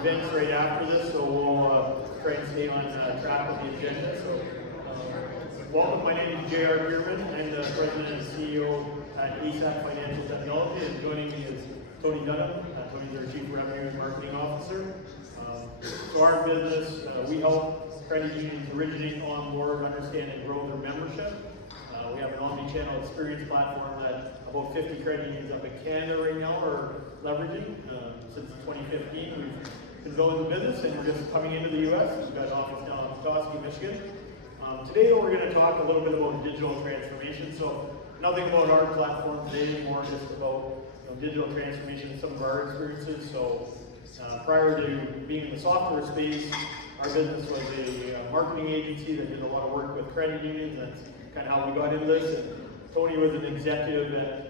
events right after this, so we'll try and stay on track with the agenda. So, welcome. My name is J.R. Bierman. I'm the President and CEO at ASAP Financial Technology, and joining me is Tony Dunham. Tony's our Chief Revenue and Marketing Officer. So our business, we help credit unions originate, onboard, understand, and grow their membership. We have an omni-channel experience platform that about 50 credit unions up in Canada right now are leveraging. Since 2015, we've been building the business, and we're just coming into the U.S. We've got an office down in Petoskey, Michigan. Today, though, we're going to talk a little bit about digital transformation. So nothing about our platform today, more just about digital transformation and some of our experiences. So prior to being in the software space, our business was a marketing agency that did a lot of work with credit unions. That's kind of how we got into this. And Tony was an executive at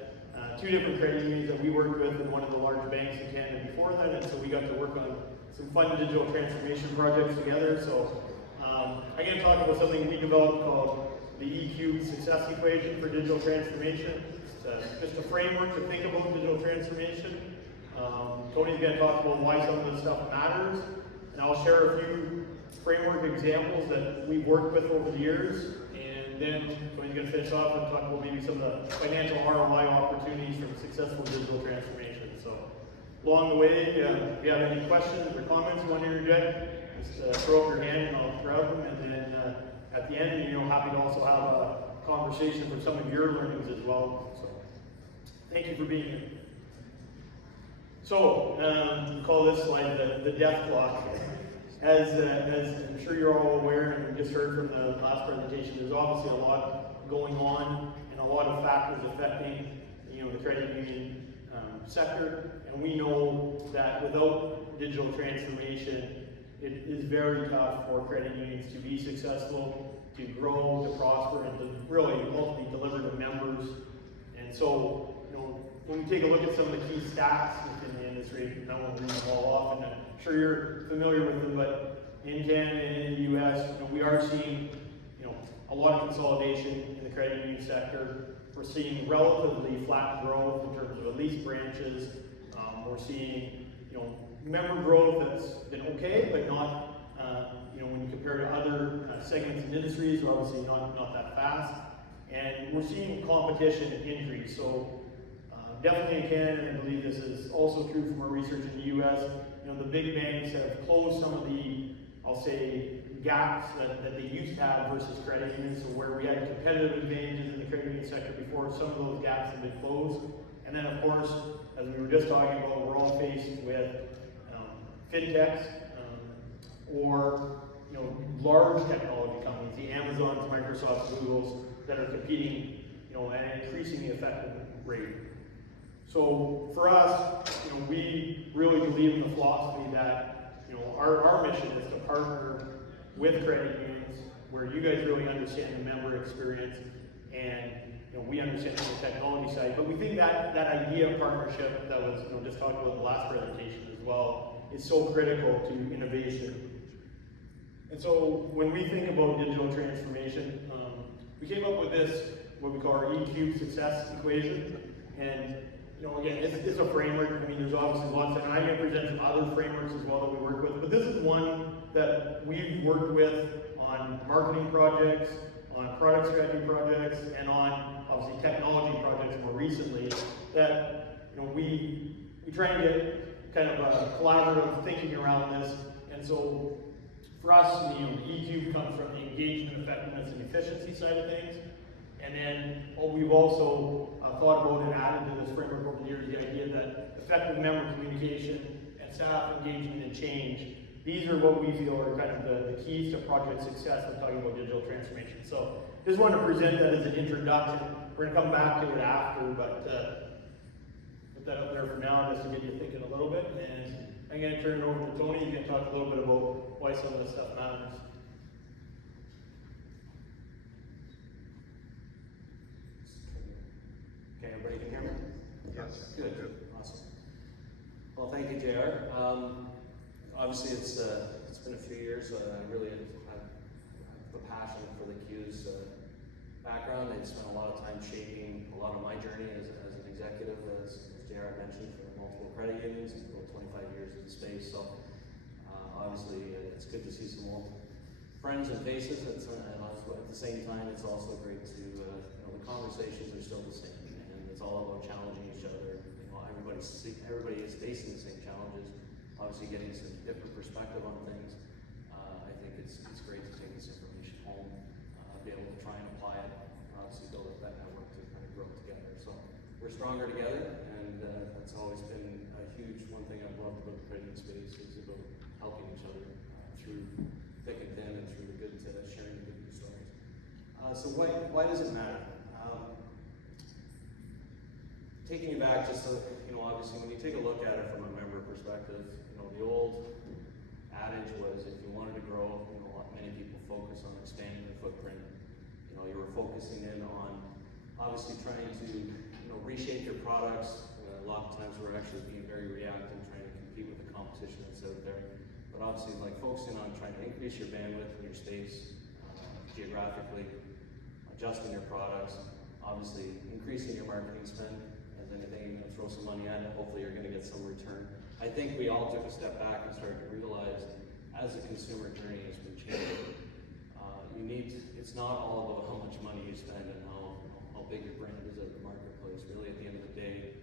two different credit unions that we worked with in one of the large banks in Canada before that. And so we got to work on some fun digital transformation projects together. So I'm going to talk about something we developed called the EQ success equation for digital transformation. It's just a framework to think about digital transformation. Tony's going to talk about why some of this stuff matters, and I'll share a few framework examples that we've worked with over the years, and then Tony's going to finish off and talk about maybe some of the financial ROI opportunities from successful digital transformation. So along the way, if you have any questions or comments you want to interject, just throw up your hand and I'll grab them, and then at the end, happy to also have a conversation for some of your learnings as well. So thank you for being here. So, we call this slide the death clock. As I'm sure you're all aware, and we just heard from the last presentation, there's obviously a lot going on and a lot of factors affecting the credit union sector. And we know that without digital transformation, it is very tough for credit unions to be successful, to grow, to prosper, and to really ultimately deliver to members. And so, when we take a look at some of the key stats within the industry, I won't read them all off, and I'm sure you're familiar with them, but in Canada and in the U.S., we are seeing, a lot of consolidation in the credit union sector. We're seeing relatively flat growth in terms of at least branches. We're seeing, member growth that's been okay, but not, when you compare to other segments and industries, we're obviously not that fast. And we're seeing competition increase. So definitely in Canada, and I believe this is also true from our research in the U.S., the big banks have closed some of the, I'll say, gaps that they used to have versus credit unions. So where we had competitive advantages in the credit union sector before, some of those gaps have been closed. And then, of course, as we were just talking about, we're all faced with fintechs or large technology companies, the Amazons, Microsofts, Googles, that are competing at an increasingly effective rate. So for us, we really believe in the philosophy that our mission is to partner with credit unions where you guys really understand the member experience, and we understand the technology side. But we think that idea of partnership that was just talked about in the last presentation as well is so critical to innovation. And so when we think about digital transformation, we came up with this, what we call our EQ success equation. And again, it's a framework. I mean, there's obviously lots, and I'm going to present some other frameworks as well that we work with. But this is one that we've worked with on marketing projects, on product strategy projects, and on obviously technology projects more recently. That we try and get kind of a collaborative thinking around this. And so for us, the EQ comes from the engagement, effectiveness, and efficiency side of things. And then what we've also thought about and added to this framework over the years, the idea that effective member communication and staff engagement and change, these are what we feel are kind of the keys to project success when talking about digital transformation. So just want to present that as an introduction. We're going to come back to it after, but put that up there for now just to get you thinking a little bit. And I'm going to turn it over to Tony. He's going to talk a little bit about why some of this stuff matters. Okay, everybody can hear me? Yes. Good. Awesome. Well, thank you, JR. Obviously, it's been a few years. I really have the passion for the CUES background. I spent a lot of time shaping a lot of my journey as an executive, as JR mentioned, for multiple credit unions, about 25 years in the space. So obviously it's good to see some old friends and faces, and also at the same time, it's also great to, the conversations are still the same, and it's all about challenging each other. Everybody is facing the same challenges, obviously getting some different perspective on things. I think it's great to take this information home, be able to try and apply it, obviously build up that network to kind of grow together. So we're stronger together, and that's always been a huge one thing I've loved about the printing space is about helping each other through thick and thin and through the good sharing the good news stories. So why does it matter? Taking you back just to, obviously when you take a look at it from a member perspective, the old adage was if you wanted to grow, many people focus on expanding their footprint. You were focusing in on obviously trying to, reshape your products. A lot of times we're actually being very reactive, trying to compete with the competition that's out there. But obviously like focusing on trying to increase your bandwidth and your space geographically, adjusting your products, obviously increasing your marketing spend. As anything, you're going to throw some money at it, hopefully you're going to get some return. I think we all took a step back and started to realize as the consumer journey has been changing, it's not all about how much money you spend and how big your brand is out in the marketplace. Really, at the end of the day,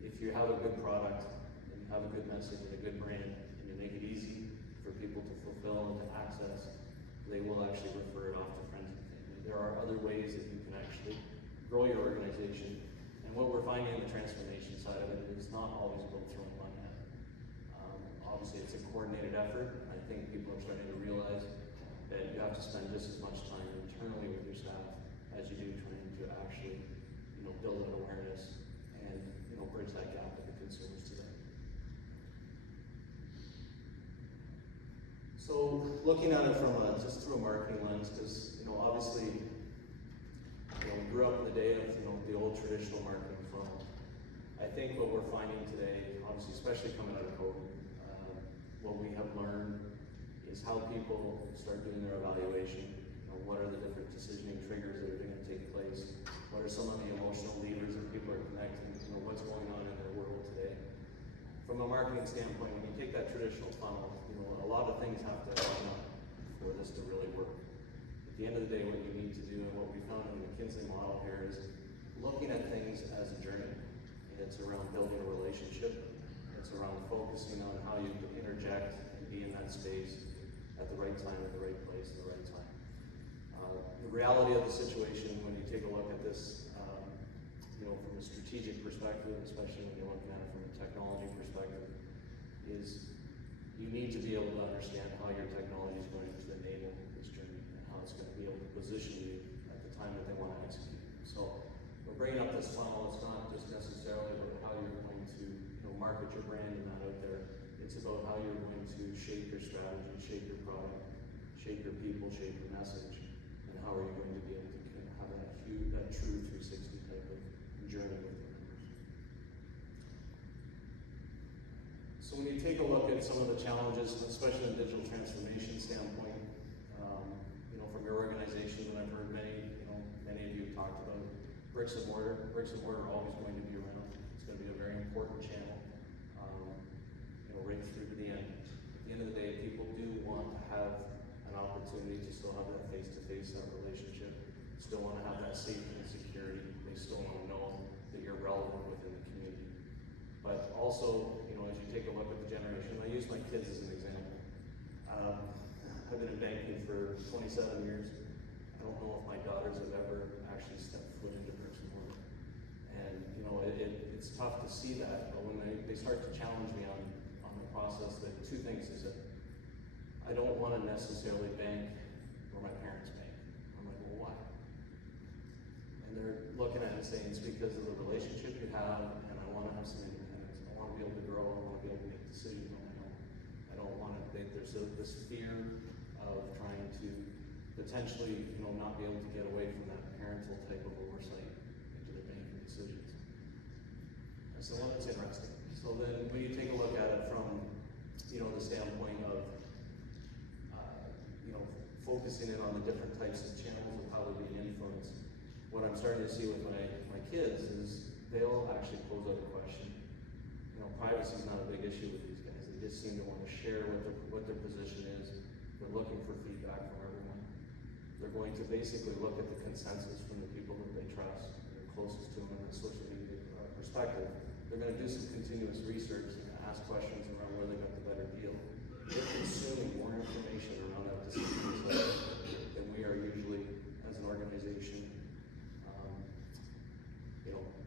if you have a good product and you have a good message and a good brand and you make it easy for people to fulfill and to access, they will actually refer it off to friends and family. There are other ways that you can actually grow your organization. And what we're finding in the transformation side of it is not always about throwing money at it. Obviously, it's a coordinated effort. I think people are starting to realize that you have to spend just as much time internally with your staff as you do trying to actually, build that awareness and, bridge that gap with the consumers today. So, looking at it from just through a marketing lens, because, obviously, we grew up in the day of, the old traditional marketing funnel. I think what we're finding today, obviously, especially coming out of COVID, what we have learned is how people start doing their evaluation. What are the different decisioning triggers that are going to take place? What are some of the emotional levers that people are connecting? What's going on in their world today? From a marketing standpoint, when you take that traditional funnel, a lot of things have to line up for this to really work. At the end of the day, what you need to do, and what we found in the McKinsey model here, is looking at things as a journey. It's around building a relationship. It's around focusing on how you can interject and be in that space at the right time, at the right place, at the right time. The reality of the situation, when you take a look at this, from a strategic perspective, especially when you're looking at it from a technology perspective, is you need to be able to understand how your technology is going to enable this journey and how it's going to be able to position you at the time that they want to execute. So we're bringing up this funnel. It's not just necessarily about how you're going to market your brand and that out there. It's about how you're going to shape your strategy, shape your product, shape your people, shape your message, and how are you going to be able to have that true 360 type of journey with your members. So when you take a look at some of the challenges, especially in digital transformation standpoint, from your organization, and I've heard many of you have talked about bricks and mortar. Bricks and mortar are always going to be around. It's going to be a very important channel, right through to the end. At the end of the day, people do want to have an opportunity to still have that face-to-face relationship, still want to have that safety and security. They still want to know that you're relevant within the community. But also, as you take a look at the generation, I use my kids as an example. I've been in banking for 27 years. I don't know if my daughters have ever actually stepped foot into bricks and mortar. And it's tough to see that, but when they start to challenge me on the process, that two things is that I don't want to necessarily bank where my parents bank. I'm like, well, why? And they're looking at it saying it's because of the relationship you have, and I want to have some independence. I want to be able to grow. I want to be able to make decisions on my own. I don't want to. There's this fear of trying to potentially, not be able to get away from that parental type of oversight into their banking decisions. So that's interesting. So then when you take a look at it from, the standpoint of, focusing in on the different types of channels of how they're being influenced, what I'm starting to see with my kids is they'll actually pose out a question. Privacy is not a big issue with these guys. They just seem to want to share what their position is. They're looking for feedback from everyone. They're going to basically look at the consensus from the people that they trust, that are closest to them in a social media perspective. They're going to do some continuous research and ask questions around where they got the better deal. They're consuming more information around that decision than we are usually as an organization.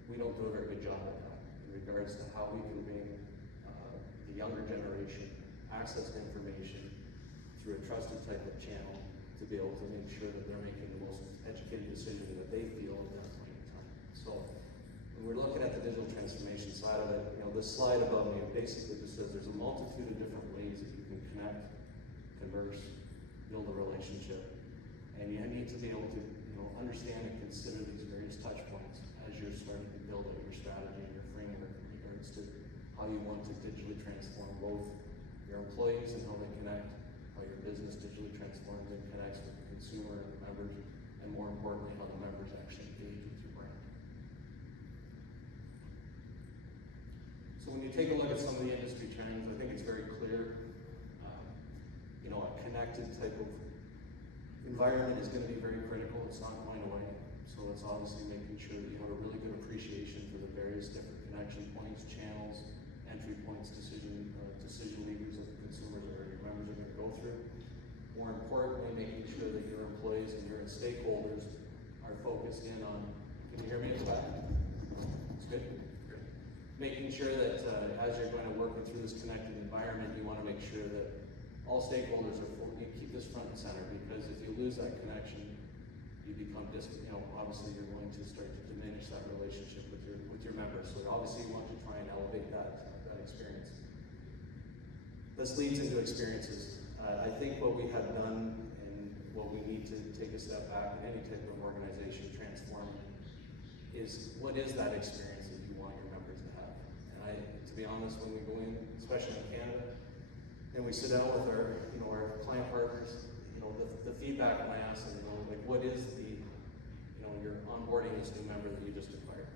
We don't do a very good job at that in regards to how we can bring the younger generation access to information through a trusted type of channel to be able to make sure that they're making the most educated decision that they feel at that point in time. So when we're looking at the digital transformation side of it, this slide above me basically just says there's a multitude of different ways that you can connect, converse, build a relationship, and you need to be able to understand and consider these various touch points as you're starting to build out your strategy and your framework in regards to how you want to digitally transform both your employees and how they connect, how your business digitally transforms and connects with the consumer and the members, and more importantly, how the members actually engage with your brand. So when you take a look at some of the industry trends, I think it's very clear, a connected type of environment is going to be very critical. It's not going away. So it's obviously making sure that you have a really good appreciation for the various different connection points, channels, entry points, decision levers that the consumers or your members are going to go through. More importantly, making sure that your employees and your stakeholders are focused in on, can you hear me? It's back? It's good? Good. Making sure that as you're going to work through this connected environment, you want to make sure that all stakeholders are you keep this front and center, because if you lose that connection, you become obviously you're going to start to diminish that relationship with your members. So obviously you want to try and elevate that experience. This leads into experiences. I think what we have done and what we need to take a step back in any type of organization transforming is, what is that experience that you want your members to have? And to be honest, when we go in, especially in Canada, and we sit down with our client partners, the feedback when I ask them, what is you're onboarding this new member that you just acquired.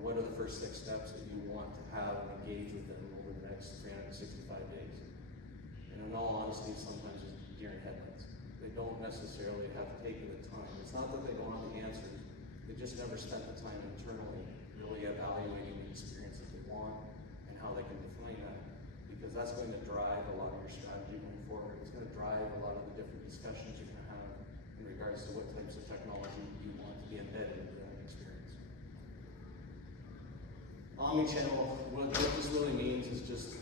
What are the first 6 steps that you want to have and engage with them over the next 365 days? And in all honesty, sometimes it's deer in headlights. They don't necessarily have taken the time. It's not that they don't have the answers, they just never spent the time internally really evaluating the experience that they want and how they can define that. Because that's going to drive a lot of your strategy going forward. It's going to drive a lot of the different discussions you're going to have in regards to what types of technology you want to be embedded into that experience. Omnichannel, what this really means is just,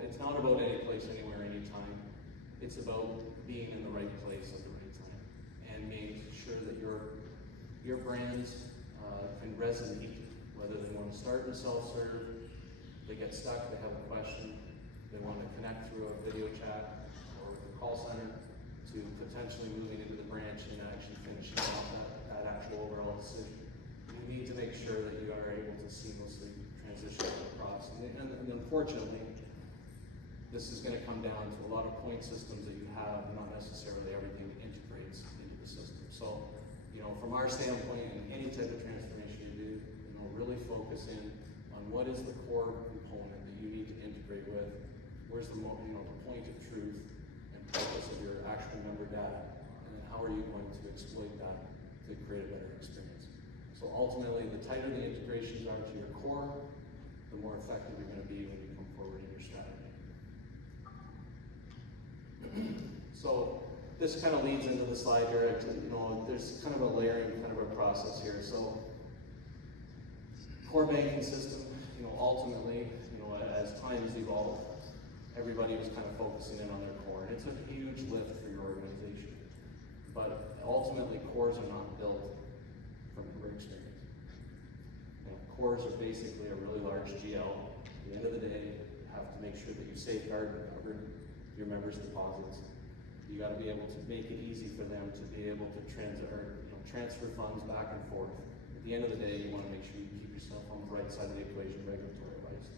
it's not about any place, anywhere, anytime. It's about being in the right place at the right time and making sure that your brands can resonate, whether they want to start in self-serve, they get stuck, they have a question, they want to connect through a video chat or a call center, to potentially moving into the branch and actually finishing off that actual overall decision. You need to make sure that you are able to seamlessly transition across. And unfortunately, this is going to come down to a lot of point systems that you have, not necessarily everything integrates into the system. So, from our standpoint, in any type of transformation you do, really focus in on what is the core component that you need to integrate with, where's the point of truth and purpose of your actual member data, and then how are you going to exploit that to create a better experience. So ultimately, the tighter the integrations are to your core, the more effective you're going to be when you come forward in your strategy. So this kind of leads into the slide here. There's kind of a layering kind of a process here. So core banking system, ultimately, as times evolve, everybody was kind of focusing in on their core, and it's a huge lift for your organization. But ultimately, cores are not built for member experience. Cores are basically a really large GL. At the end of the day, you have to make sure that you safeguard and cover your members' deposits. You got to be able to make it easy for them to be able to transfer funds back and forth. At the end of the day, you want to make sure you keep yourself on the right side of the equation regulatory-wise.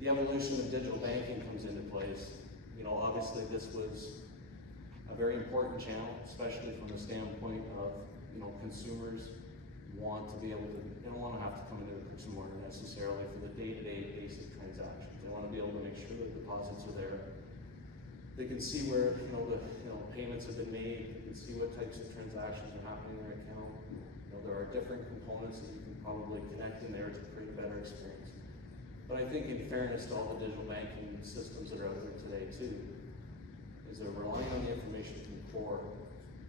The evolution of digital banking comes into place. Obviously this was a very important channel, especially from the standpoint of, consumers want to be able to, they don't want to have to come into the consumer necessarily for the day-to-day basic transactions. They want to deposits are there. They can see where the payments have been made. They can see what types of transactions are happening in their account. There are different components that you can probably connect in there to create a better experience. But I think in fairness to all the digital banking systems that are out there today too, is they're relying on the information from the core,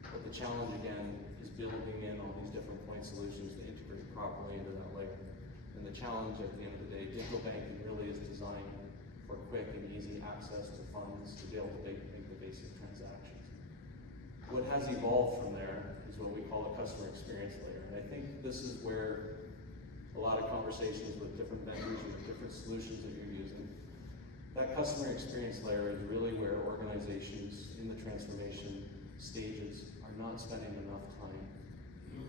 but the challenge again is building in all these different point solutions to integrate properly into that layer. And the challenge at the end of the day, digital banking really is designed for quick and easy access to funds to be able to make the basic transactions. What has evolved from there is what we call a customer experience layer. And I think this is where a lot of conversations with different vendors and different solutions that you're using. That customer experience layer is really where organizations in the transformation stages are not spending enough time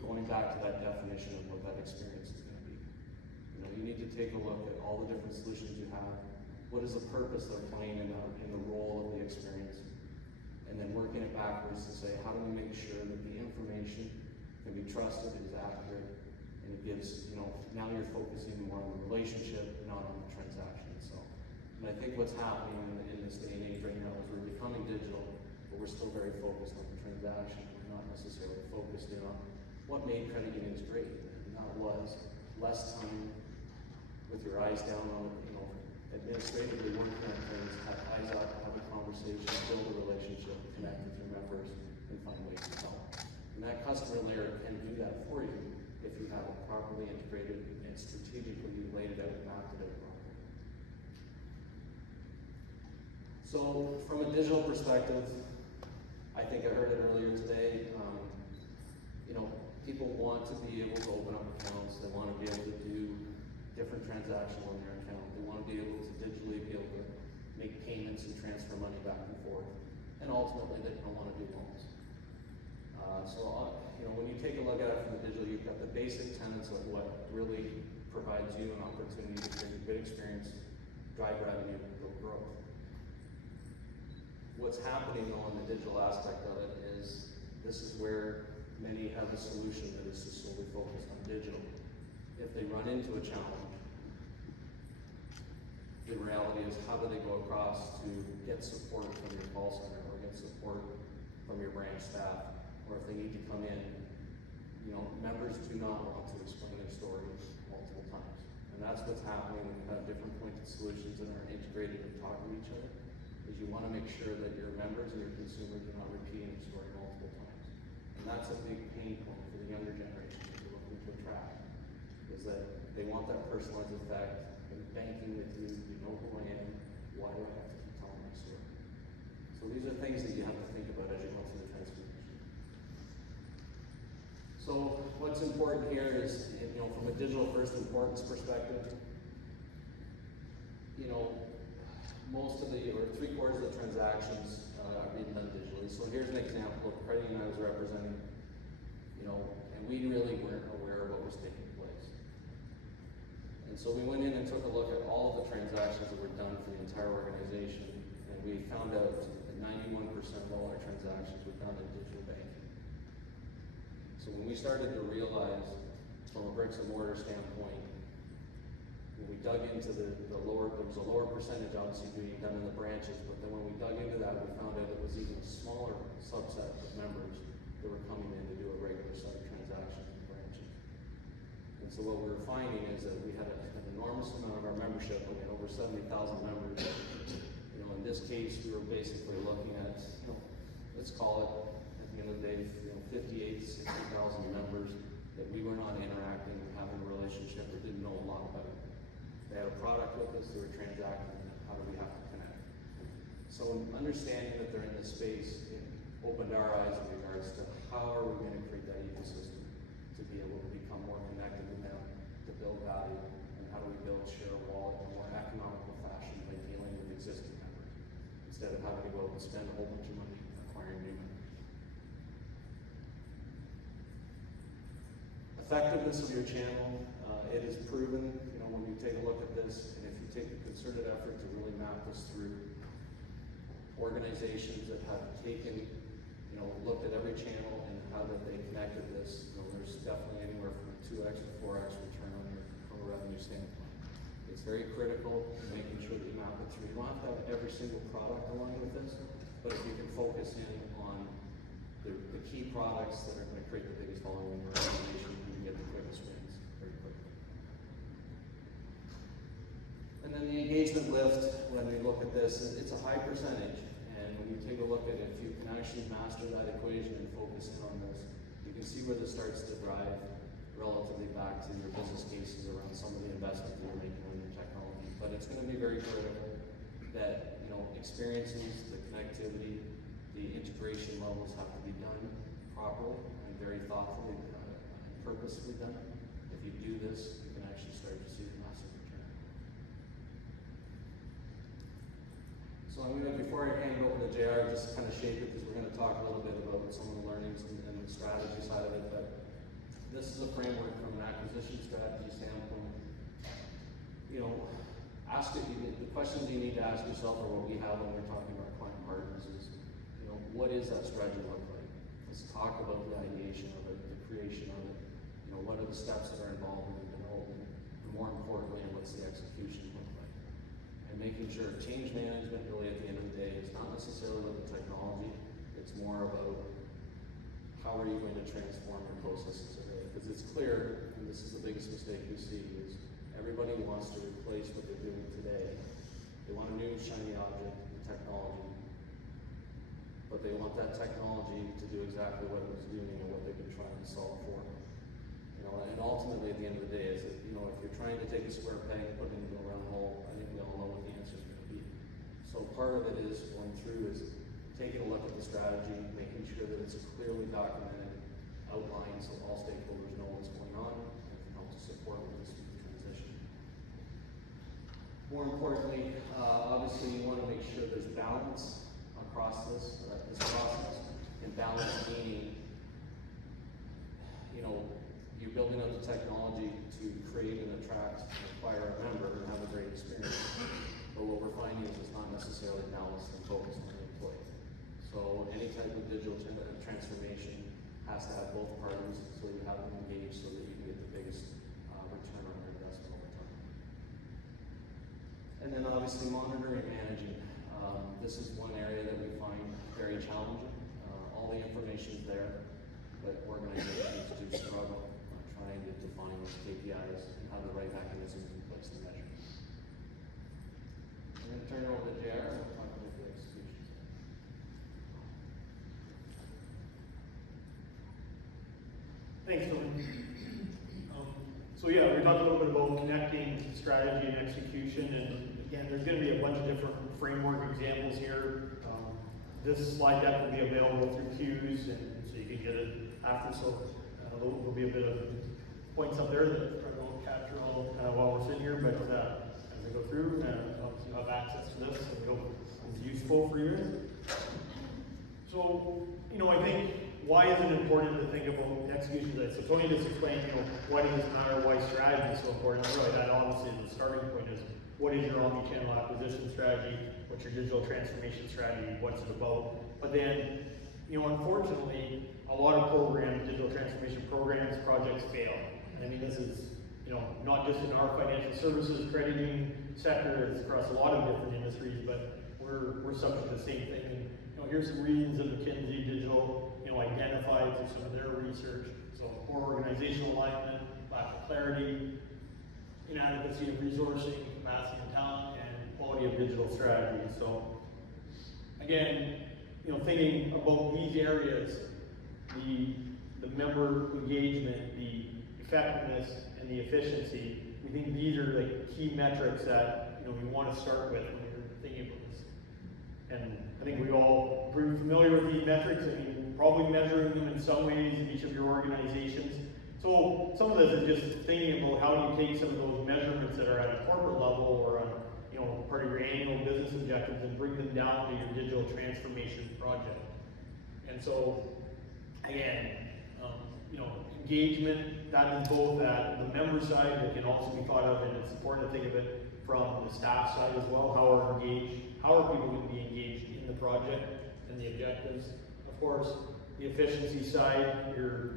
going back to that definition of what that experience is going to be. You need to take a look at all the different solutions you have. What is the purpose they're playing in the role of the experience? And then working it backwards to say, how do we make sure that the information can be trusted, is accurate, and it gives, now you're focusing more on the relationship, not on the transaction itself. And I think what's happening in this day and age right now is we're becoming digital, but we're still very focused on the transaction. We're not necessarily focused in on what made credit unions great. And that was less time with your eyes down on it, administratively working on things, have eyes up, have a conversation, build a relationship, connect with your members, and find ways to help. And that customer layer can do that for you if you have it properly integrated and strategically laid it out and mapped it out properly. So from a digital perspective, I think I heard it earlier today, people want to be able to open up accounts, they want to be able to do different transactions on their account, they want to be able to digitally be able to make payments and transfer money back and forth, and ultimately they don't want to do loans. When you take a look at it from the digital, you've got the basic tenets of what really provides you an opportunity to create a good experience, drive revenue, and build growth. What's happening though on the digital aspect of it is this is where many have a solution that is just solely focused on digital. If they run into a challenge, the reality is how do they go across to get support from your call center or get support from your branch staff, or if they need to come in. Members do not want to explain their story multiple times. And that's what's happening when you have different pointed solutions that are integrated and talk to each other, is you want to make sure that your members and your consumers are not repeating the story multiple times. And that's a big pain point for the younger generation that we're looking to attract, is that they want that personalized effect. I'm banking with you, you know who I am, why do I have to keep telling my story? So these are things that you have to think about as you go through the transformation. So what's important here is, from a digital first importance perspective, most of or 3/4 of the transactions are being done digitally. So here's an example of a credit union I was representing, and we really weren't aware of what was taking place. And so we went in and took a look at all of the transactions that were done for the entire organization, and we found out that 91% of all our transactions were done in digital banking. So when we started to realize from a bricks and mortar standpoint, when we dug into the lower, there was a lower percentage obviously being done in the branches, but then when we dug into that, we found out it was even a smaller subset of members that were coming in to do a regular set of transactions in branches. And so what we were finding is that we had an enormous amount of our membership, we had over 70,000 members. In this case, we were basically looking at, let's call it, at the end of the day, 58,000 to 60,000 members that we were not interacting, having a relationship, or didn't know a lot about. They had a product with us, they were transacting, and how do we have to connect? So understanding that they're in this space, it opened our eyes in regards to how are we going to create that ecosystem to be able to become more connected with them, to build value, and how do we build share of wallet in a more economical fashion by dealing with existing members, instead of having to go and spend a whole bunch of money acquiring new members. Effectiveness of your channel, it is proven, when you take a look at this, and if you take a concerted effort to really map this through organizations that have taken, looked at every channel and how that they connected this, there's definitely anywhere from a 2x to 4x return on your total revenue standpoint. It's very critical making sure that you map it through. You don't have to have every single product aligned with this, but if you can focus in on the key products that are going to create the biggest volume in your organization, you can get the quickest wins very quickly. And then the engagement lift, when we look at this, it's a high percentage. And when you take a look at it, if you can actually master that equation and focus in on this, you can see where this starts to drive relatively back to your business cases around some of the investment that you're making in your technology. But it's going to be very critical that, experiences, the connectivity, the integration levels have to be done properly and very thoughtfully, purposefully done. If you do this, you can actually start to see the massive return. So I'm going to, before I hand it over to JR, just kind of shape it because we're going to talk a little bit about some of the learnings and the strategy side of it. But this is a framework from an acquisition strategy standpoint. The questions you need to ask yourself are what we have when we're talking about client partners is, what is that strategy look like? Let's talk about the ideation of it, the creation of it. What are the steps that are involved in the development? And more importantly, what's the execution look like? And making sure change management really at the end of the day is not necessarily about the technology, it's more about how are you going to transform your processes today? Because it's clear, and this is the biggest mistake we see, is everybody wants to replace what they're doing today. They want a new shiny object, technology, but they want that technology to do exactly what it was doing and what they've been trying to solve for. And ultimately at the end of the day is that, if you're trying to take a square peg and put it into a round hole, I think we all know what the answer is going to be. So part of it is going through is taking a look at the strategy, making sure that it's a clearly documented outline so all stakeholders know what's going on and can help to support with this transition. More importantly, obviously you want to make sure there's balance across this process, and balance meaning, you're building up the technology to create and attract and acquire a member and have a great experience. But what we're finding is it's not necessarily balanced and focused on the employee. So any type of digital transformation has to have both parties, so you have them engaged so that you can get the biggest return on your investment over time. And then obviously monitoring and managing. This is one area that we find very challenging. All the information is there, but organizations do struggle trying to define those KPIs and have the right mechanisms in place to measure. I'm going to turn it over to JR and we'll talk about the execution. Thanks, Tony. We talked a little bit about connecting strategy and execution, and again, there's going to be a bunch of different framework examples here. This slide deck will be available through CUES, and so you can get it after. So there'll be a bit of points up there that I won't capture all while we're sitting here, but as I go through, obviously you have access to this, and I hope it's useful for you. So, I think why is it important to think about execution? So Tony just explained, why does this matter, why strategy is so important. Really, that obviously is the starting point is, what is your omni-channel acquisition strategy? What's your digital transformation strategy? What's it about? But then, unfortunately, a lot of programs, digital transformation programs, projects fail. And I mean, this is, not just in our financial services crediting sector, it's across a lot of different industries, but we're subject to the same thing. And, here's some readings of McKinsey Digital, identified through some of their research. So poor organizational alignment, lack of clarity, inadequacy of resourcing, capacity and talent, and quality of digital strategy. So again, thinking about these areas, the member engagement, the effectiveness, and the efficiency, we think these are the key metrics that we want to start with when you're thinking about this. And I think we all are familiar with these metrics. I mean, probably measuring them in some ways in each of your organizations. So some of this is just thinking about how do you take some of those measurements that are at a corporate level or on, part of your annual business objectives and bring them down to your digital transformation project. And so, again, engagement, that is both at the member side, but can also be thought of, and it's important to think of it from the staff side as well. How are people going to be engaged in the project and the objectives? Of course, the efficiency side, you're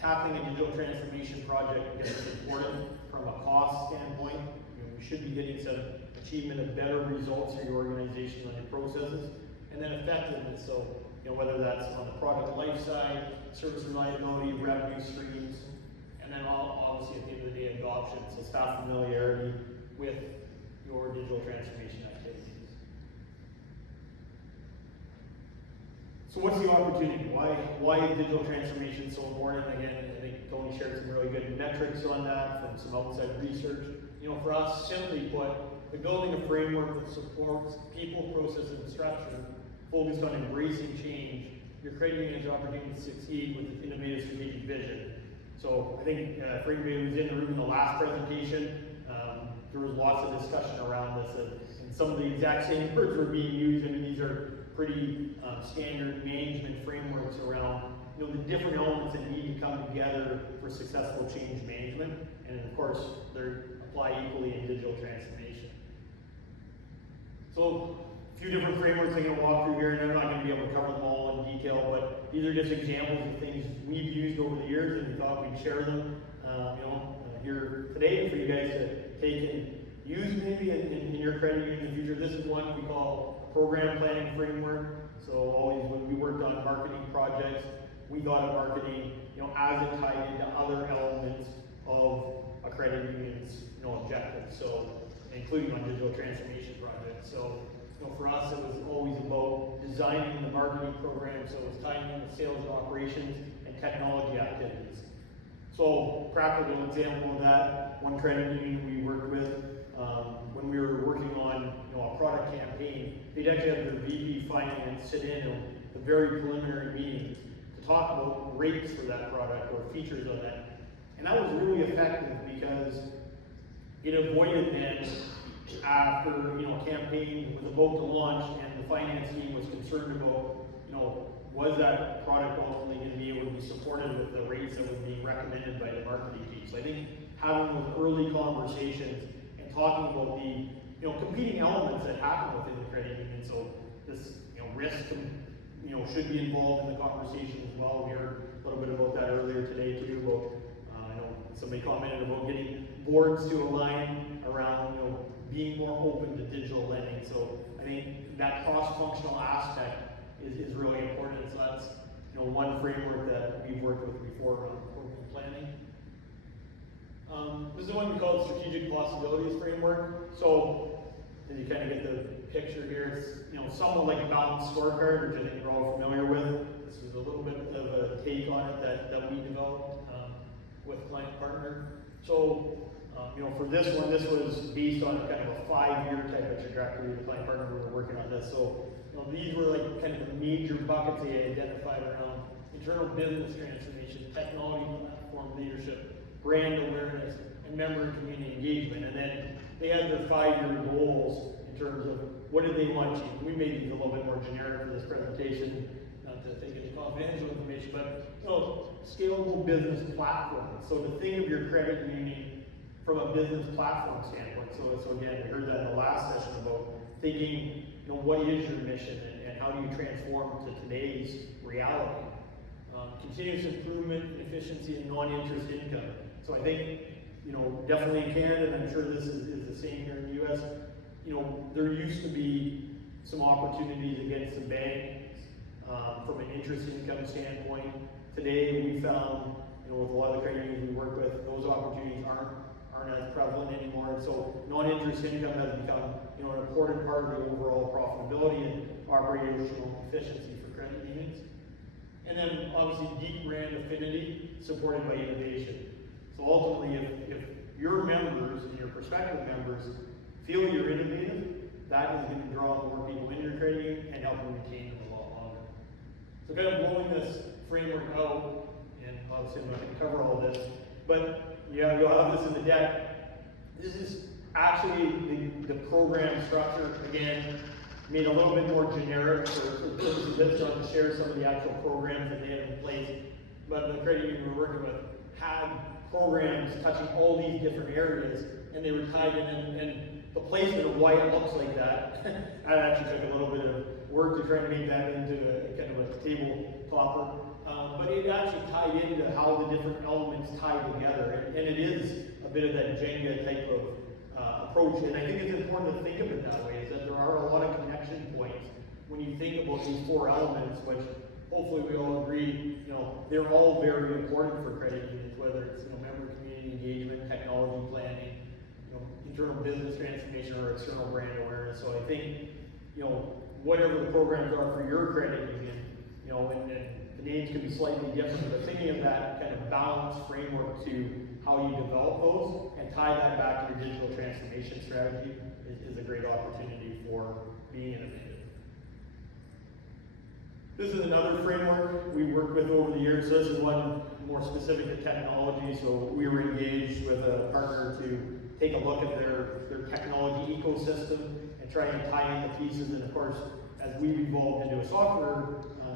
tackling a digital transformation project because it's important from a cost standpoint. We should be getting some achievement of better results for your organization on your processes. And then effectiveness, so whether that's on the product life side, service reliability, revenue streams, and then obviously at the end of the day, adoption, so staff familiarity with your digital transformation activities. So what's the opportunity? Why is digital transformation so important? Again, I think Tony shared some really good metrics on that from some outside research. For us, simply put, by building a framework that supports people, process, and structure, focused on embracing change, you're creating an opportunity to succeed with an innovative strategic vision. So I think for anybody who was in the room in the last presentation, there was lots of discussion around this, and some of the exact same words were being used. I mean, these are pretty standard management frameworks around the different elements that need to come together for successful change management, and of course, they apply equally in digital transformation. So, a few different frameworks I'm going to walk through here, and I'm not going to be able to cover them all in detail, but these are just examples of things we've used over the years, and we thought we'd share them, here today for you guys to take and use maybe in your credit union in the future. This is one we call program planning framework. So always when we worked on marketing projects, we thought of marketing, as it tied into other elements of a credit union's, objectives. So including on digital transformation projects. So for us, it was always about designing the marketing program, so it was tying in the sales and operations and technology activities. So, practical example of that, one credit union we worked with, when we were working on a product campaign, they'd actually have their VP finance sit in the very preliminary meeting to talk about rates for that product or features of that. And that was really effective because it avoided then, after a campaign was about to launch and the finance team was concerned about, was that product ultimately going to be able to be supported with the rates that would be recommended by the marketing team. So I think having those early conversations and talking about the competing elements that happen within the credit union. So this risk should be involved in the conversation as well. We heard a little bit about that earlier today too. About I know somebody commented about getting boards to align around being more open to digital lending. So I think that cross-functional aspect is really important. So that's one framework that we've worked with before around program planning. This is one we call the Strategic Possibilities Framework. So as you kind of get the picture here, it's somewhat like a balanced scorecard, which I think you're all familiar with. This is a little bit of a take on it that we developed with client partner. So for this one, this was based on kind of a 5-year type of trajectory with the client partner we were working on this. So these were like kind of the major buckets they identified around internal business transformation, technology platform leadership, brand awareness, and member and community engagement. And then they had their 5-year goals in terms of what did they want to achieve. We made these a little bit more generic for this presentation, not to take any confidential information, but scalable business platform. So to think of your credit union from a business platform standpoint. So again, we heard that in the last session about thinking, what is your mission and how do you transform to today's reality? Continuous improvement, efficiency, and non-interest income. So I think, definitely in Canada, and I'm sure this is the same here in the U.S., there used to be some opportunities against the bank from an interest income standpoint. Today, we found, with a lot of the credit unions we work with, those opportunities aren't as prevalent anymore. And so non-interest income has become, an important part of the overall profitability and operational efficiency for credit unions. And then obviously deep brand affinity supported by innovation. So ultimately, if your members and your prospective members feel you're innovative, that is going to draw more people into your credit union and help you retain them a lot longer. So kind of blowing this framework out, and obviously I'm not going to cover all this, but you'll have this in the deck. This is actually the program structure, again, made a little bit more generic for purposes of this, to share some of the actual programs that they have in place. But the credit union we're working with had programs touching all these different areas, and they were tied in, and the placement of why it looks like that, that actually took a little bit of work to try to make that into a kind of a table topper. But it actually tied into how the different elements tie together, and it is a bit of that Jenga type of approach. And I think it's important to think of it that way, is that there are a lot of connection points when you think about these four elements, which hopefully we all agree, they're all very important for credit unions, whether it's, member community engagement, technology planning, internal business transformation, or external brand awareness. So I think, whatever the programs are for your credit union, and the names can be slightly different, but thinking of that kind of balanced framework to how you develop those and tie that back to your digital transformation strategy is a great opportunity for being innovative. This is another framework we worked with over the years. This is one more specific to technology. So we were engaged with a partner to take a look at their technology ecosystem and try and tie in the pieces. And of course, as we've evolved into a software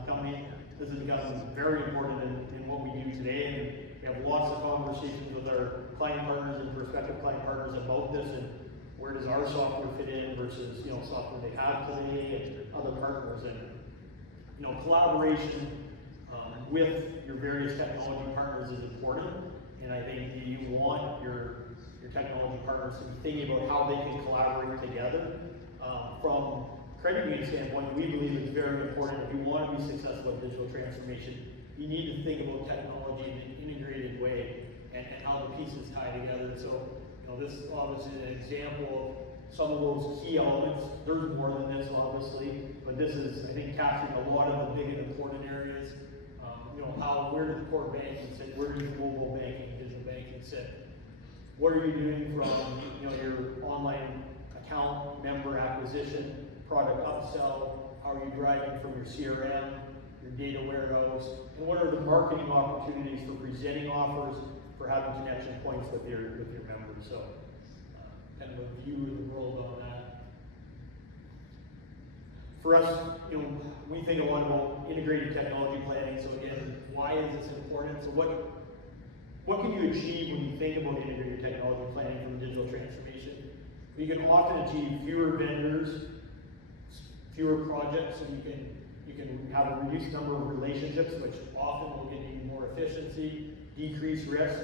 company, this has become very important in what we do today. And we have lots of conversations with our client partners and prospective client partners about this and where does our software fit in versus software they have today and other partners. And collaboration with your various technology partners is important, and I think you want your technology partners to be thinking about how they can collaborate together. From credit union standpoint, we believe it's very important. If you want to be successful in digital transformation, you need to think about technology in an integrated way and how the pieces tie together. So, this is obviously an example of some of those key elements. There's more than this, obviously, but this is, I think, capturing a lot of the big and important areas. Where does core banking sit? Where does mobile banking, digital banking sit? What are you doing from, your online account member acquisition, product upsell? How are you driving from your CRM, your data warehouse? And what are the marketing opportunities for presenting offers, for having connection points with your members? So, kind of a view of the world on that. For us, we think a lot about integrated technology planning. So again, why is this important? So what can you achieve when you think about integrated technology planning from digital transformation? You can often achieve fewer vendors, fewer projects, and you can have a reduced number of relationships, which often will get you more efficiency, decrease risk.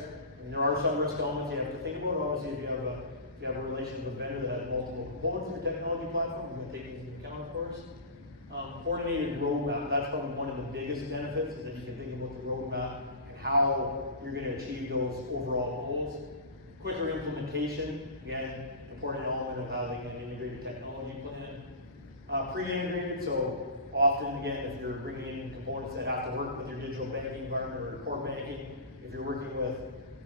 And there are some risk elements you have to think about. Obviously, if you have a relationship with a vendor that has multiple components of your technology platform, you're going to take these into account, of course. Coordinated roadmap, that's probably one of the biggest benefits, is that you can think about the roadmap and how you're going to achieve those overall goals. Quicker implementation, again, important element of having an integrated technology plan. Pre-integrated, so often, again, if you're bringing in components that have to work with your digital banking environment or core banking, if you're working with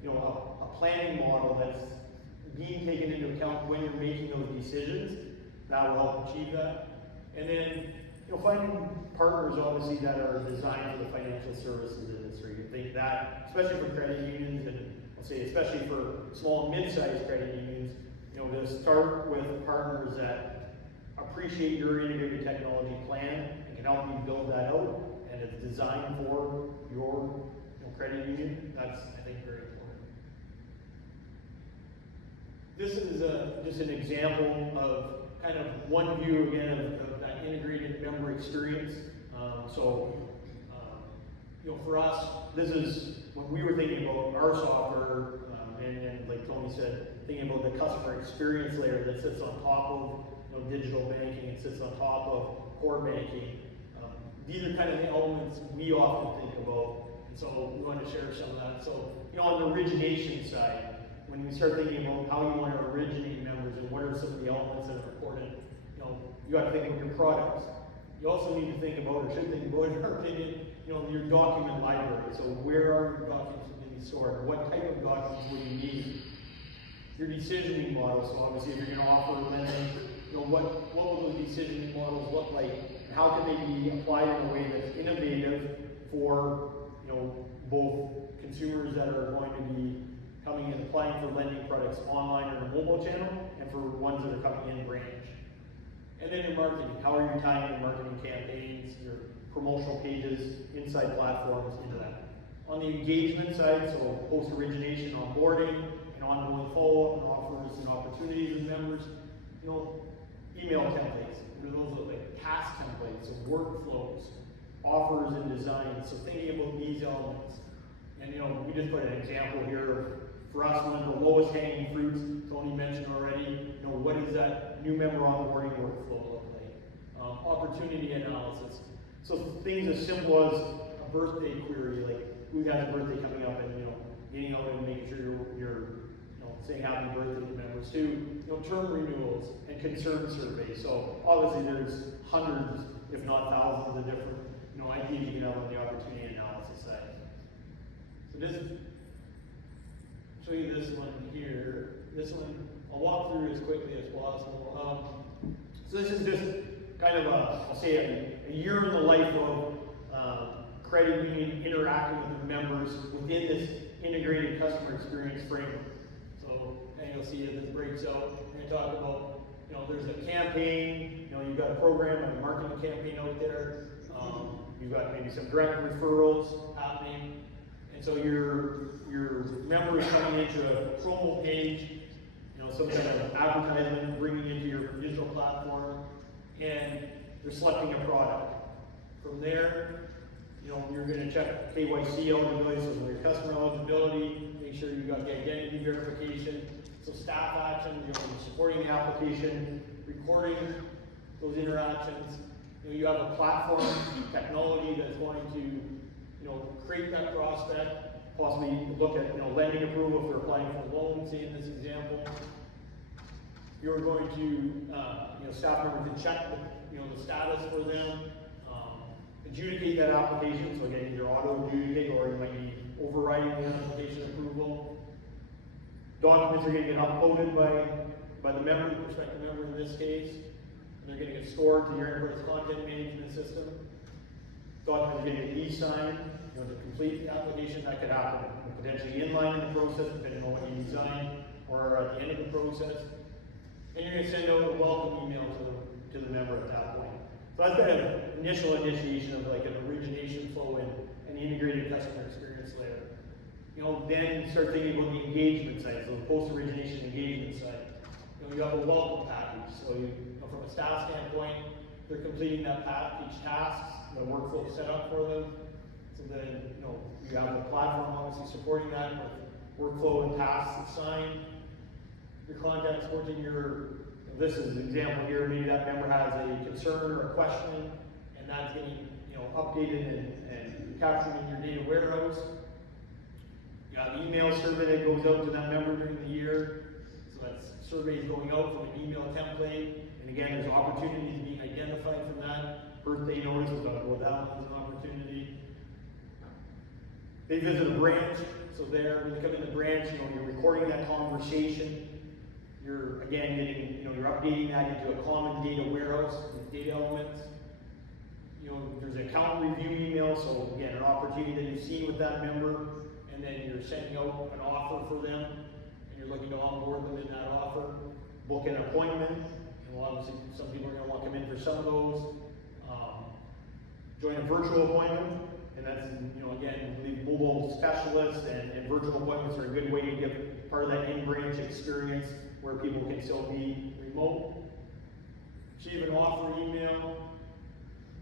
a planning model that's being taken into account when you're making those decisions, that will help achieve that. And then, finding partners, obviously, that are designed for the financial services industry. I think that, especially for credit unions, and I'll say especially for small and mid-sized credit unions, to start with partners that appreciate your integrated technology plan and can help you build that out, and it's designed for your credit union. That's, I think, very important. This is just an example of kind of one view, again, of that integrated member experience. For us, this is when we were thinking about our software, and like Tony said, thinking about the customer experience layer that sits on top of digital banking and sits on top of core banking. These are kind of the elements we often think about, and so we want to share some of that. So, on the origination side, when we start thinking about how you want to originate members and what are some of the elements that are important, you got to think about your products. You also need to think about, or should think about, in our opinion, your document library. So where are your documents going to be stored? What type of documents will you need? Your decisioning models. So obviously, if you're going to offer lending, what will those decisioning models look like? And how can they be applied in a way that's innovative for both consumers that are going to be coming and applying for lending products online or a mobile channel, and for ones that are coming in branch. And then your marketing. How are you tying your marketing campaigns, your promotional pages, inside platforms into that? On the engagement side, so post-origination, onboarding, and ongoing follow-up and offers and opportunities with members, email templates. What do those look like? Task templates and workflows, offers and designs. So thinking about these elements. And we just put an example here for us, one of the lowest hanging fruits, Tony mentioned already, you know, what does that new member onboarding workflow look like? Opportunity analysis. So things as simple as a birthday query, like who has a birthday coming up, and, you know, getting out and making sure you're you know, saying happy birthday to members. To, you know, term renewals and concern surveys. So obviously there's hundreds, if not thousands, of different, you know, ideas you can have on the opportunity analysis side. So this, show you this one here. This one, I'll walk through as quickly as possible. So this is just kind of I'll say a year in the life of credit union interacting with the members within this integrated customer experience framework. So, and you'll see that this breaks out. We're going to talk about, you know, there's a campaign, you know, you've got a program, a marketing campaign out there. You've got maybe some direct referrals happening. And so your member is coming into a promo page, you know, some kind of advertisement, bringing into your digital platform, and they're selecting a product. From there, you know, you're going to check KYC eligibility, so your customer eligibility, make sure you got the identity verification. So staff actions, you know, supporting the application, recording those interactions. You know, you have a platform technology that's going to, you know, create that prospect, possibly look at, you know, lending approval if they're applying for a loan, say in this example. You're going to, you know, staff member can check the, you know, the status for them, adjudicate that application. So again, either auto adjudicate or you might be overriding the application approval. Documents are going to get uploaded by the member, the prospective member in this case. They're going to get stored to your enterprise content management system. Documents are going to get e-signed, you know, to complete the application. That could happen potentially inline in the process, depending on what you design, or at the end of the process. And you're going to send out a welcome email to the member at that point. So that's kind of initial initiation of like an origination flow and the integrated customer experience layer. You know, then start thinking about the engagement side, so the post-origination engagement side. You know, you have a welcome package. So you know, from a staff standpoint, they're completing that package tasks, the workflow set up for them. So then, you know, you have the platform obviously supporting that with workflow and tasks assigned. Your contact supporting your, this is an example here, maybe that member has a concern or a question, and that's getting, you know, updated and captured in your data warehouse. You have an email survey that goes out to that member during the year. So that's surveys going out from an email template. And again, there's opportunities being identified from that. Birthday notice, we'll talk about that one as an opportunity. They visit a branch, so there, when they come in the branch, you know, you're recording that conversation. You're, again, getting, you know, you're updating that into a common data warehouse with data elements. You know, there's an account review email, so again, an opportunity that you see with that member, and then you're sending out an offer for them, and you're looking to onboard them in that offer. Book an appointment, and well, obviously some people are going to want to come in for some of those. Join a virtual appointment, and that's, you know, again, I believe mobile specialists and virtual appointments are a good way to give part of that in-branch experience where people can still be remote. Achieve an offer email,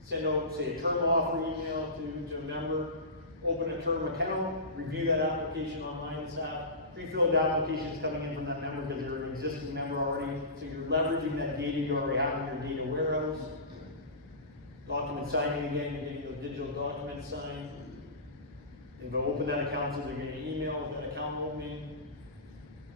send out, say, a term offer email to a member, open a term account, review that application online, staff, pre-filled applications coming in from that member because they're an existing member already, so you're leveraging that data you already have in your data warehouse. Document signing again, you're getting those digital documents signed. They've opened that account, so they're getting an email with that account opening.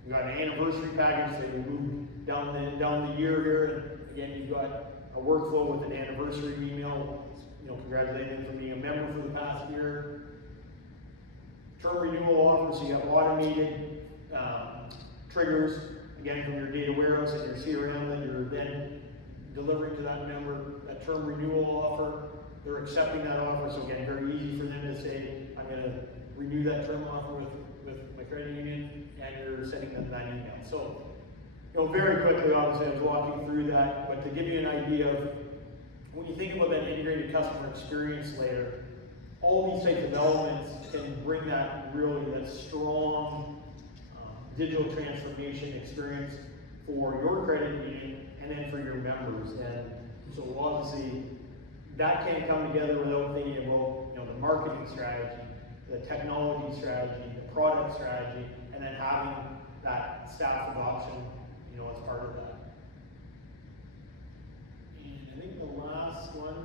You got an anniversary package, so you move down the year here, and again, you've got a workflow with an anniversary email, you know, congratulating them for being a member for the past year. Term renewal offer, so you have automated triggers, again, from your data warehouse and your CRM that you're then delivering to that member. That term renewal offer, they're accepting that offer, so again, very easy for them to say, I'm going to renew that term offer with my credit union, and you're sending them that email. So, you know, very quickly, obviously, I was walking through that, but to give you an idea of, when you think about that integrated customer experience layer, all these types of elements can bring that really, that strong digital transformation experience for your credit union and then for your members. And so obviously, that can't come together without thinking about, you know, the marketing strategy, the technology strategy, the product strategy, and and then having that staff adoption, as part of that. And I think the last one,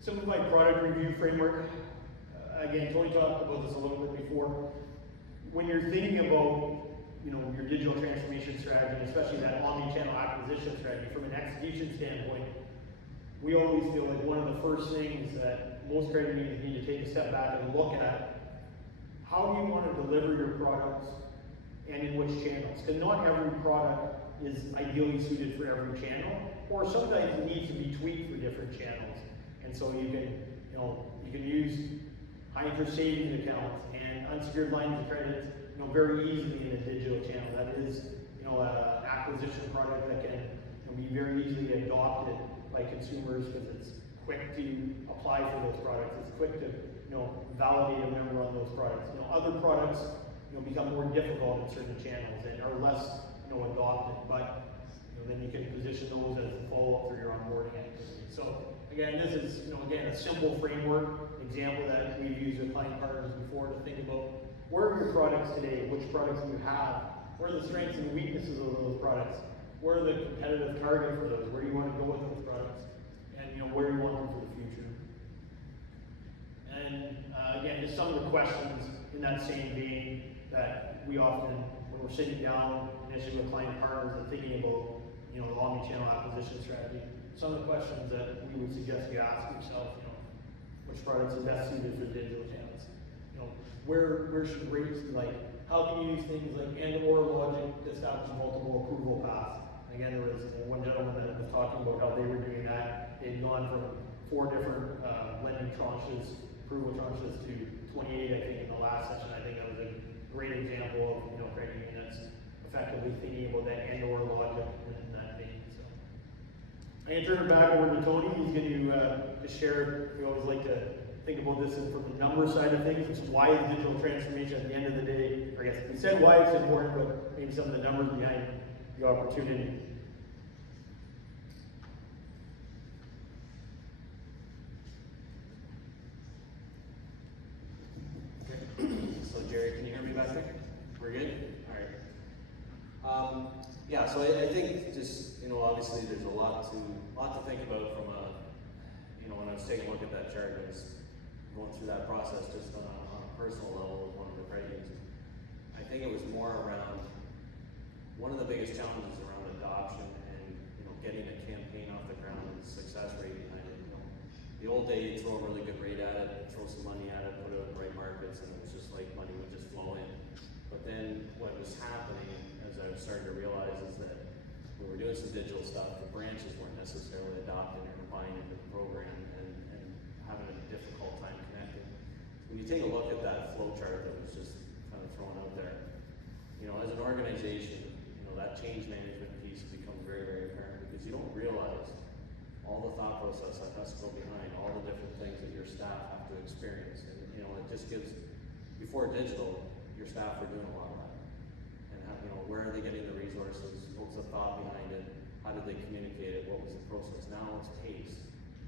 simplified product review framework. Again, Tony talked about this a little bit before. When you're thinking about, your digital transformation strategy, especially that omni-channel acquisition strategy, from an execution standpoint, we always feel like one of the first things that most credit unions need to take a step back and look at, how do you want to deliver your products and in which channels? Because not every product is ideally suited for every channel, or sometimes it needs to be tweaked for different channels. And so you can use high interest savings accounts and unsecured lines of credit, very easily in a digital channel. That is, an acquisition product that can be very easily adopted by consumers because it's quick to apply for those products. It's quick to, validate a member on those products. Other products, become more difficult in certain channels and are less, adopted. But then you can position those as a follow-up for your onboarding activity. So again, this is, again, a simple framework example that we've used with client partners before to think about where are your products today, which products do you have, where are the strengths and weaknesses of those products, where are the competitive target for those, where do you want to go with those products, and where do you want them for the future. And again, just some of the questions in that same vein that we often, when we're sitting down initially with client partners and thinking about, the omni-channel acquisition strategy, some of the questions that we would suggest you ask yourself, which products are best suited for digital channels? Where should rates be? Like, how can you use things like and/or logic to establish multiple approval paths? Again, there was one gentleman that was talking about how they were doing that. They'd gone from 4 different lending tranches, approval tranches, to 28, I think, in the last session. I think that was a great example of, credit union that's effectively thinking about that and/or logic in that vein. So I'm going to turn it back over to Tony. He's going to just share. We always like to think about this from the number side of things. It's why is digital transformation at the end of the day, or I guess we said why it's important, but maybe some of the numbers behind the opportunity. So Jerry, can you hear me back there? We're good? All right. Yeah, so I think just, obviously there's a lot to think about from a, when I was taking a look at that chart, I was going through that process just on a personal level with one of the credit unions. I think it was more around, one of the biggest challenges around adoption and, getting a campaign off the ground and the success rate behind it. The old day, you'd throw a really good rate at it, throw some money at it, put it in the right markets, and it was just like money would just flow in. But then what was happening, as I was starting to realize, is that when we were doing some digital stuff, the branches weren't necessarily adopting or buying into the program and having a difficult time connecting. When you take a look at that flow chart that was just kind of thrown out there, as an organization, that change management piece becomes very, very apparent because you don't realize all the thought process that has to go behind, all the different things that your staff have to experience. And, it just gives, before digital, your staff were doing a lot of that. And how, where are they getting the resources? What's the thought behind it? How did they communicate it? What was the process? Now it's pace.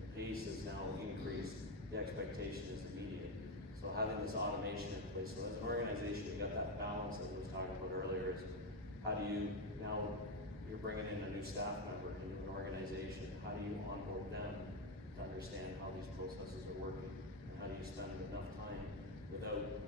The pace is now increased. The expectation is immediate. So having this automation in place, so as an organization, you got that balance that we were talking about earlier. Is how do you, now you're bringing in a new staff member into an organization, how do you onboard them to understand how these processes are working? And how do you spend enough time without,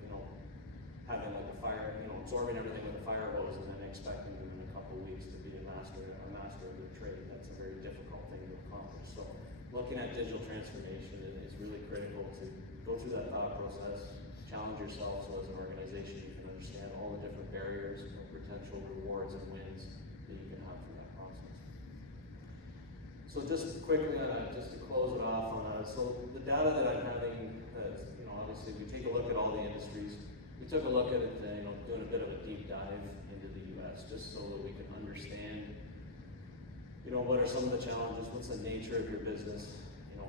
having like a fire, absorbing everything with a fire hose and then expecting them in a couple of weeks to be a master of their trade? That's a very difficult thing to accomplish. So looking at digital transformation is really critical to go through that thought process, challenge yourself so as an organization you can understand all the different barriers, potential rewards and wins that you can have from that process. So just quickly, just to close it off, so the data that I'm having, obviously we take a look at all the industries. We took a look at it, doing a bit of a deep dive into the U.S. just so that we can understand, what are some of the challenges, what's the nature of your business,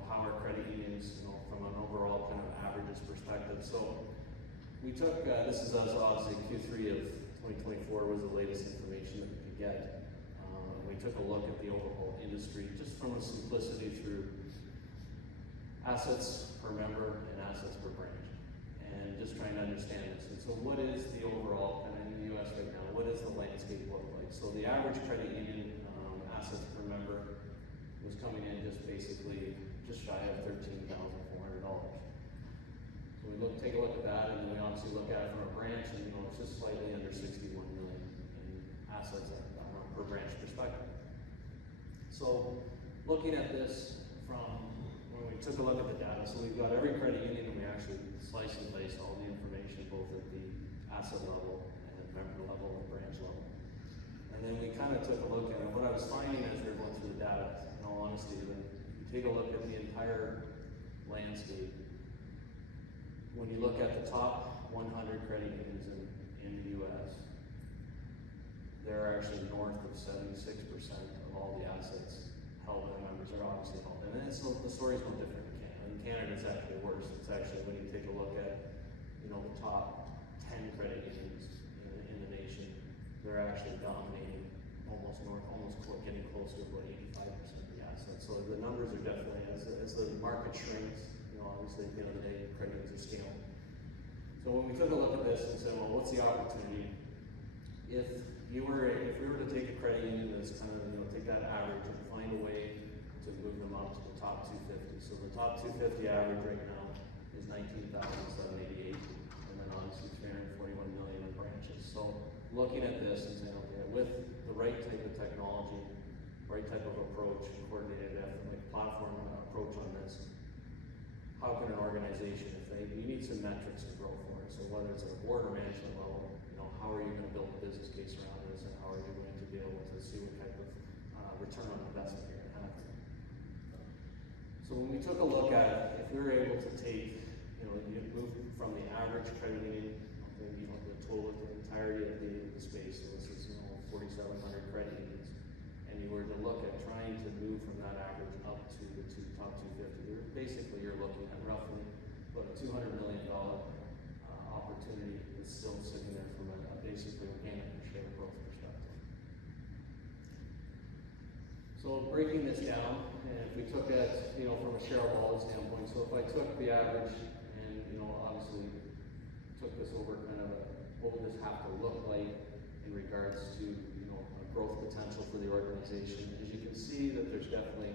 how are credit unions, from an overall kind of averages perspective. So we took, this is us obviously Q3 of 2024 was the latest information that we could get. We took a look at the overall industry just from a simplicity through assets per member and assets per branch, and just trying to understand this. And so what is the overall kind of, US right now, what does the landscape look like? So the average credit union assets per member was coming in just basically just shy of $13,400. So we take a look at that, and then we obviously look at it from a branch, and it's just slightly under 61 million in assets on a per branch perspective. So looking at this from when we took a look at the data, so we've got every credit union, and we actually slice and dice all the information, both at the asset level and member level and branch level. And then we kind of took a look at it. What I was finding as we were going through the data, in all honesty, when you take a look at the entire landscape, when you look at the top 100 credit unions in the US, they're actually north of 76% of all the assets held by members are obviously held. And then the story's no different in Canada. In Canada, it's actually worse. It's actually when you take a look at, the top 10 credit unions in the nation, they're actually dominating getting close to about 85% of the assets. So the numbers are definitely, as the market shrinks, obviously at the end of the day, credit unions are scaling. So when we took a look at this and said, well, what's the opportunity? If we were to take a credit union that's kind of, take that average and find a way to move them up to the top 250. So the top 250 average right now is 19,788, and then obviously 341 million in branches. So looking at this and saying, okay, with the right type of technology, right type of approach, coordinated effort, like platform approach on this, how can an organization, you need some metrics and growth for it. So whether it's at a board or management level, how are you going to build a business case around this, and how are you going to be able to see what type of return on investment you're going to have? So when we took a look at it, if we were able to take, you move from the average credit union, the total of the entirety of the space, so this is 4,700 credit unions, and you were to look at trying to move from that average up to the top 250, basically you're looking at roughly about a $200 million opportunity that's still sitting there from a basically organic share growth perspective. So breaking this down, and if we took it, from a share of wallet standpoint, so if I took the average and, obviously took this over kind of what would this have to look like in regards to, a growth potential for the organization, as you can see that there's definitely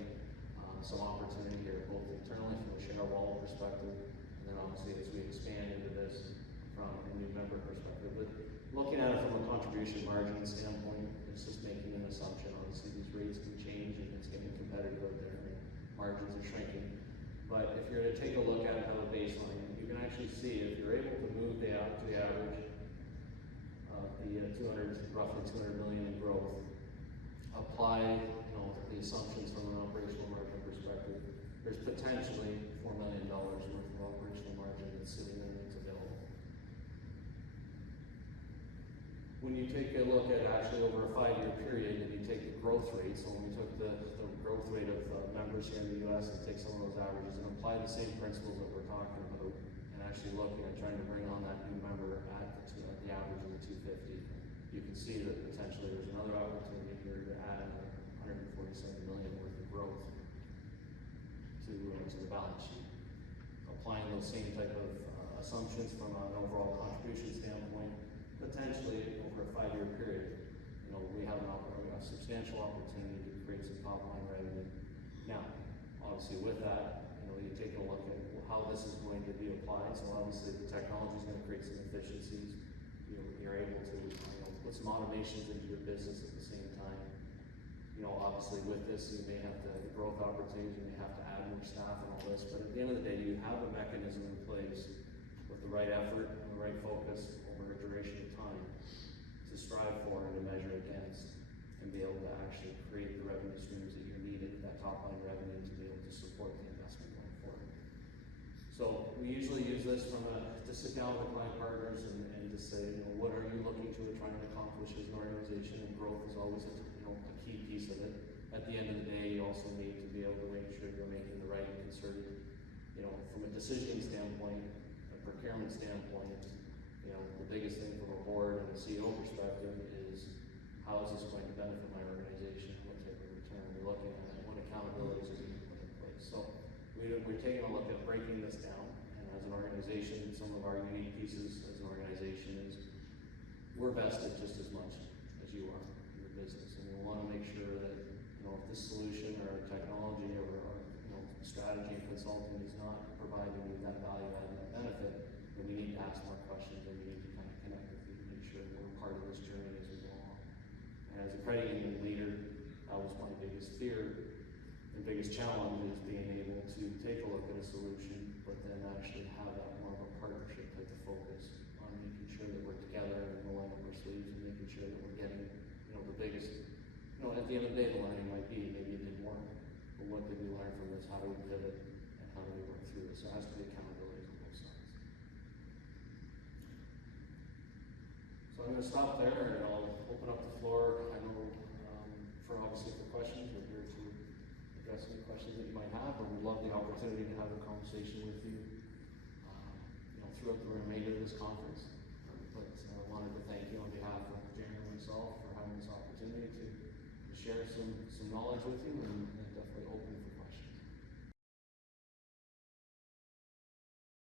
some opportunity here, both internally from a share of wallet perspective, and then obviously as we expand into this from a new member perspective. But looking at it from a contribution margin standpoint, it's just making an assumption. Obviously these rates can change and it's getting competitive out there and margins are shrinking. But if you're to take a look at it on a baseline, you can actually see if you're able to move to the average of the roughly 200 million in growth, apply the assumptions from an operational margin perspective, there's potentially $4 million worth of operational margin that's sitting there that's available. When you take a look at actually over a 5-year period, and you take the growth rate, so when we took the growth rate of members here in the US and take some of those averages and apply the same principles that we're talking about, and actually looking at trying to bring on that new member at the average of the 250, you can see that potentially there's another opportunity here to add another 147 million worth of growth to the balance sheet. Applying those same type of assumptions from an overall contribution standpoint, potentially over a 5-year period, we have a substantial opportunity to create some top line revenue. Now, obviously with that, you take a look at how this is going to be applied. So obviously the technology is going to create some efficiencies. You're able to put some automations into your business at the same time. Obviously with this, you may have the growth opportunities, you may have to add more staff and all this, but at the end of the day, you have a mechanism in place with the right effort and the right focus over a duration of time to strive for and to measure against and be able to actually create the revenue streams that you're needed, that top line revenue, to be able to support the investment going forward. So we usually use this to sit down with the client partners and to say, what are you looking to try and accomplish as an organization, and growth is always a key piece of it. At the end of the day, you also need to be able to make sure you're making the right concerted, from a decisioning standpoint, a procurement standpoint, the biggest thing from a board and a CEO perspective is, how is this going to benefit my organization? What type of return we're looking at, and what accountabilities are being put in place. So we're taking a look at breaking this down, and as an organization, some of our unique pieces as an organization is we're vested just as much as you are in the business, and we want to make sure that, you know, if this solution or technology or, you know, strategy and consulting is not providing you that value add and that benefit, then we need to ask more questions, and we need to kind of connect with you to make sure we're part of this journey as we go along. And as a credit union leader, that was my biggest fear. The biggest challenge is being able to take a look at a solution, but then actually have that more of a partnership type of focus on making sure that we're together and rolling up our sleeves and making sure that we're getting, you know, the biggest, you know, at the end of the day, the learning might be, maybe it didn't work, but what did we learn from this? How do we pivot? And how do we work through this? So it has to be accountability on both sides. So I'm going to stop there and I'll open up the floor. I know for obviously for questions, we're here to address any questions that you might have, but we'd love the opportunity to have a conversation with you, you know, throughout the remainder of this conference. But I wanted to thank you on behalf of Jan and myself for having this opportunity to share some knowledge with you and